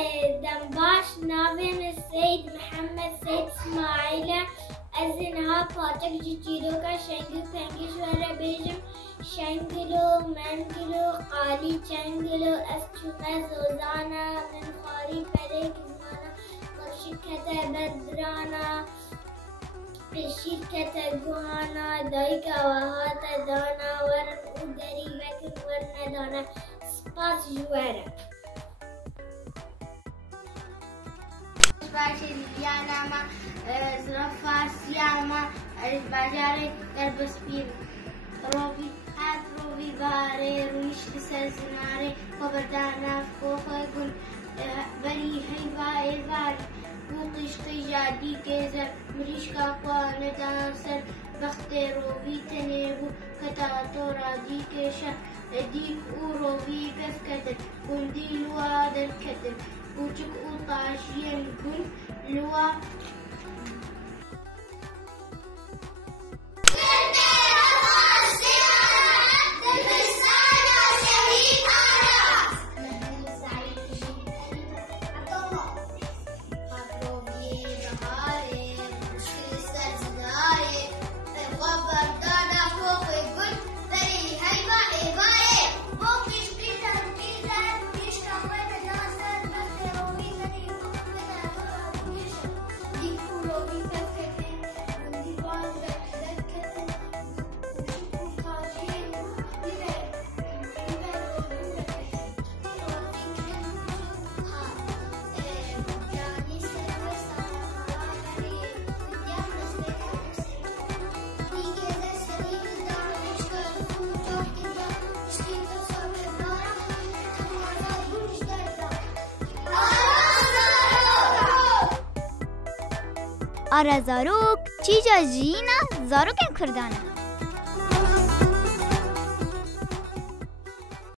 دنباش ناوین سید محمد سید اسماعیل از اینها پاتک جیرو کا شنگی پنگیش وره بیجم شنگلو منگلو قالی چنگلو از چومه زوزانا من خاری پره کزمانا مرشکت بدرانا شرکت گوهانا دایکا وهات دانا ورن او دری وکن ورن دانا سپاس جواره Bajiliana, Zrafasiama, Bajare, Garbaspir, Rovi, Hat Rovi Vare, Ruish Sazanare, Covadana, Kofagun, Bari Hiva Evar, Bukish Kijadi Keza, Mrishka Kwana Dancer, Bakte Rovi Tenebu, Katato Radi Kesha, Dik Urovi Pescated, Kundilua del Ketel. وجب طاشين كل لوا آره زاروک چی جا جینا زاروک کردانه